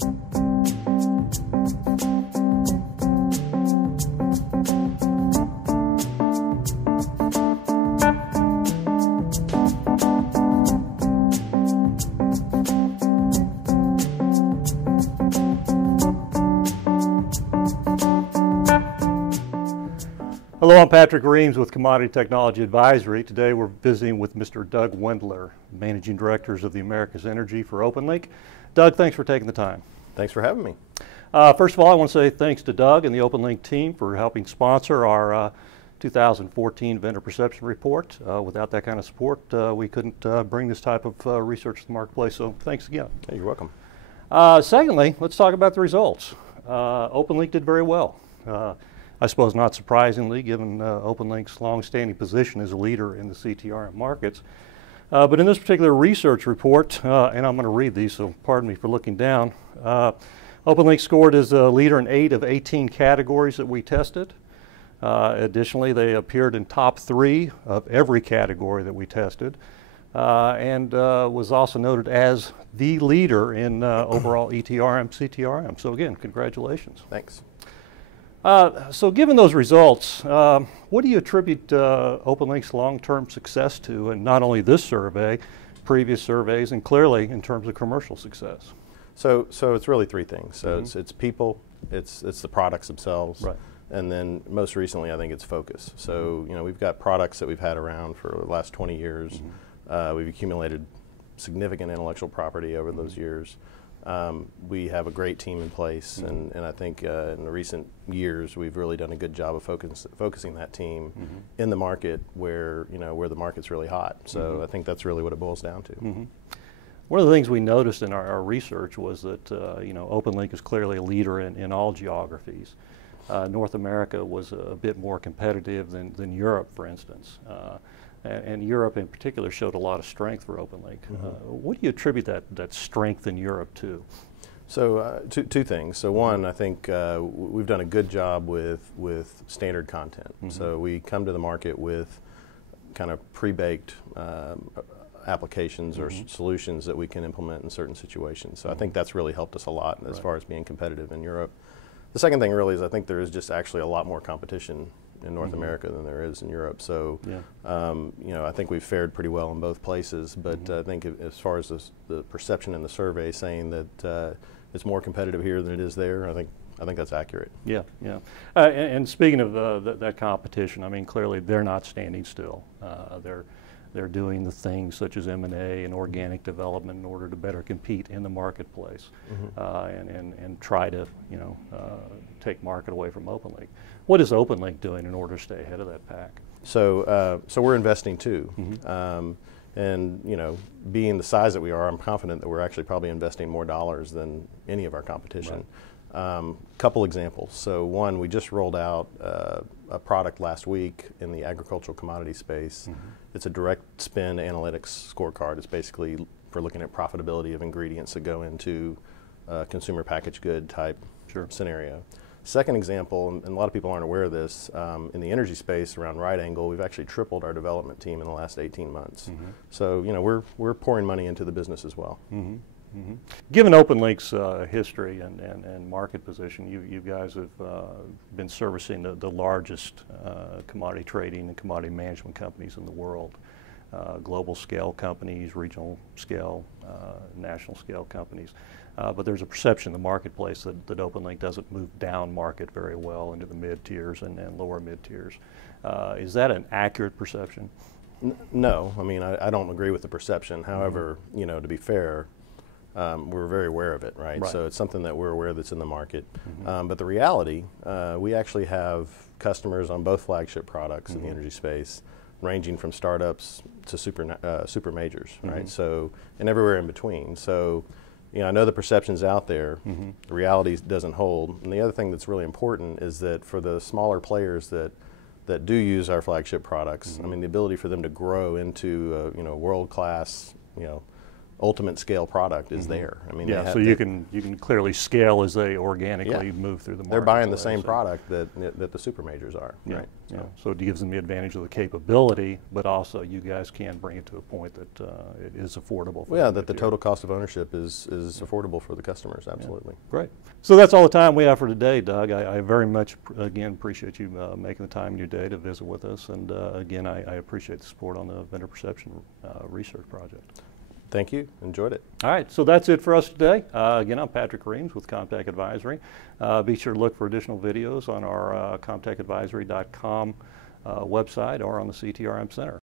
Hello, I'm Patrick Reams with Commodity Technology Advisory. Today we're visiting with Mr. Doug Wendler, Managing Directors of the Americas Energy for OpenLink. Doug, thanks for taking the time. Thanks for having me. First of all, I want to say thanks to Doug and the OpenLink team for helping sponsor our 2014 Vendor Perception Report. Without that kind of support, we couldn't bring this type of research to the marketplace, so thanks again. Hey, you're welcome. Secondly, let's talk about the results. OpenLink did very well. I suppose not surprisingly, given OpenLink's long-standing position as a leader in the CTRM markets. But in this particular research report, and I'm going to read these, so pardon me for looking down, OpenLink scored as a leader in 8 of 18 categories that we tested. Additionally, they appeared in top 3 of every category that we tested, and was also noted as the leader in overall ETRM, CTRM. So again, congratulations. Thanks. So given those results, what do you attribute OpenLink's long-term success to, and not only this survey, previous surveys, and clearly in terms of commercial success? So it's really 3 things. So it's people, it's the products themselves, right, and then most recently I think it's focus. So you know, we've got products that we've had around for the last 20 years. We've accumulated significant intellectual property over those years. We have a great team in place, and I think in the recent years we've really done a good job of focusing that team in the market where the market's really hot. So I think that's really what it boils down to. One of the things we noticed in our research was that OpenLink is clearly a leader in all geographies. North America was a bit more competitive than Europe, for instance. And Europe in particular showed a lot of strength for OpenLink. What do you attribute that strength in Europe to? So two things. So one, I think we've done a good job with standard content. So we come to the market with kind of pre-baked applications or solutions that we can implement in certain situations. So I think that's really helped us a lot as far as being competitive in Europe. The second thing really is I think there is just actually a lot more competition in North America than there is in Europe. So, I think we've fared pretty well in both places, but I think as far as the perception in the survey saying that it's more competitive here than it is there, I think that's accurate. Yeah, yeah. And speaking of that competition, I mean, clearly they're not standing still. They're doing the things such as M&A and organic development in order to better compete in the marketplace and try to take market away from OpenLink. What is OpenLink doing in order to stay ahead of that pack? So we're investing too, and being the size that we are, I'm confident that we're actually probably investing more dollars than any of our competition. Couple examples. So one, we just rolled out a product last week in the agricultural commodity space. It's a direct spin analytics scorecard. It's basically for looking at profitability of ingredients that go into consumer packaged good type scenario. Second example, and a lot of people aren't aware of this, in the energy space around right angle, we've actually tripled our development team in the last 18 months. So we're pouring money into the business as well. Given OpenLink's history and market position, you guys have been servicing the largest commodity trading and commodity management companies in the world. Global scale companies, regional scale, national scale companies. But there's a perception in the marketplace that OpenLink doesn't move down market very well into the mid-tiers and lower mid-tiers. Is that an accurate perception? No, I mean, I don't agree with the perception. However, to be fair, we're very aware of it, right? So it's something that we're aware that's in the market. But the reality, we actually have customers on both flagship products in the energy space, ranging from startups to super majors, right? So, and everywhere in between. So, I know the perception's out there. The reality doesn't hold. And the other thing that's really important is that for the smaller players that do use our flagship products, I mean, the ability for them to grow into world-class, ultimate scale product is there. I mean, Yeah, so you can clearly scale as they organically move through the market. They're buying the same product that the super majors are. Yeah, right? yeah. So it gives them the advantage of the capability, but also you guys can bring it to a point that it is affordable. For them that the to total cost of ownership is affordable for the customers. Absolutely. Yeah. Great. So that's all the time we have for today, Doug. I very much, again, appreciate you making the time in your day to visit with us. And again, I appreciate the support on the vendor perception research project. Thank you. Enjoyed it. All right, so that's it for us today. Again, I'm Patrick Reams with Comtech Advisory. Be sure to look for additional videos on our comtechadvisory.com website or on the CTRM Center.